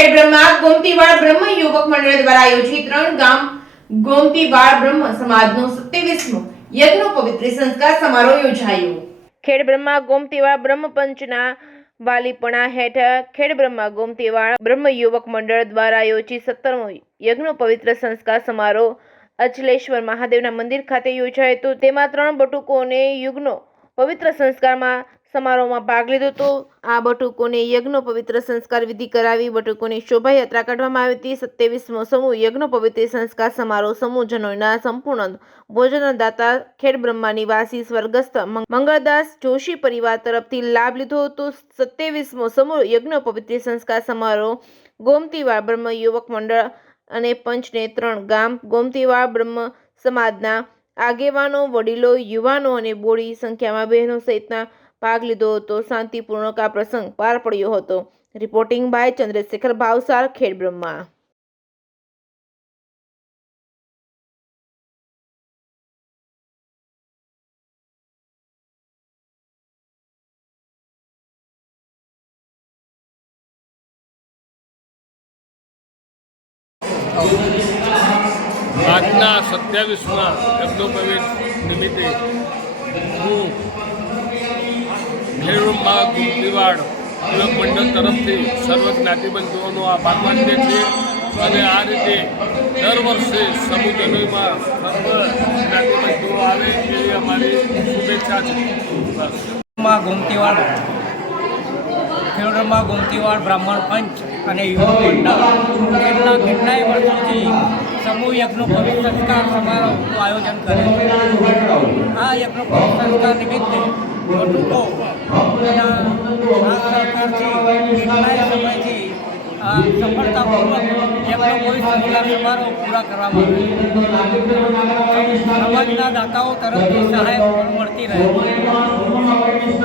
ખેડબ્રહ્મા ગોમતીવાડ બ્રહ્મ યુવક મંડળ દ્વારા આયોજિત 3 ગામ ગોમતીવાડ બ્રહ્મ સમાજનો 27મો યજ્ઞ પવિત્ર સંસ્કાર સમારોહ યોજાયો। ખેડબ્રહ્મા ગોમતીવાડ બ્રહ્મ પંચના વાલીપણા હેઠળ ખેડબ્રહ્મા ગોમતીવાડ બ્રહ્મ યુવક મંડળ દ્વારા આયોજિત 17મો યજ્ઞ પવિત્ર સંસ્કાર સમારોહ અચલેશ્વર મહાદેવના મંદિર ખાતે યોજાયો હતો। તેમાં 3 બટુકોને યુગનો પવિત્ર સંસ્કારમાં સમારોહમાં ભાગ લીધો હતો। આ બટુકોને યજ્ઞ પવિત્ર સંસ્કાર વિધિ કરાવી બટુકોની શોભાયાત્રા કાઢવામાં આવી હતી। 27મો સમૂહ યજ્ઞ પવિત્ર સંસ્કાર સમારોહ સમૂહજનોના સંપૂર્ણ ભોજનદાતા ખેડબ્રહ્મા નિવાસી સ્વર્ગસ્થ મંગળદાસ જોશી પરિવાર તરફથી લાભ લીધો હતો। 27મો સમૂહ યજ્ઞ પવિત્ર સંસ્કાર સમારોહ ગોમતીવાડ બ્રહ્મ યુવક મંડળ અને પંચને 3 ગામ ગોમતીવાડ બ્રહ્મ સમાજના આગેવાનો વડીલો યુવાનો અને બોડી સંખ્યામાં બહેનો સહિતના ભાગ લીધો હતો। શાંતિપૂર્વક આ પ્રસંગ પાર પડ્યો હતો। Reporting by Chandrashekhar Bhavsar, Khedbrahma. આજના 27મા યજ્ઞોપવિત નિમિત્તે હું ખેડબ્રહ્મા ગોમતીવાડ યુવક મંડળ તરફથી સર્વ જ્ઞાતિબંધુઓનો આભાર માનીએ છીએ અને આ રીતે દર વર્ષે સમૂહજનોમાં સર્વ જ્ઞાતિબંધુઓ આવે એવી અમારી શુભેચ્છા છે। ખેડબ્રહ્મા ગોમતીવાડ બ્રાહ્મણ પંચ અને યુવક મંડળ છેલ્લા કેટલાય વર્ષોથી સમૂહ યજ્ઞ પવિત્ર સંસ્કાર સમારોહનું આયોજન કરે છે। આ યજ્ઞ પવિત્ર સંસ્કાર નિમિત્તે બટુકો આ સરકારથી કેટલાય સમયથી સફળતાપૂર્વક યજ્ઞ પવિત્ર સંસ્કાર સમારોહ પૂરા કરવામાં આવે છે। સમાજના દાતાઓ તરફથી સહાય મળતી રહે છે।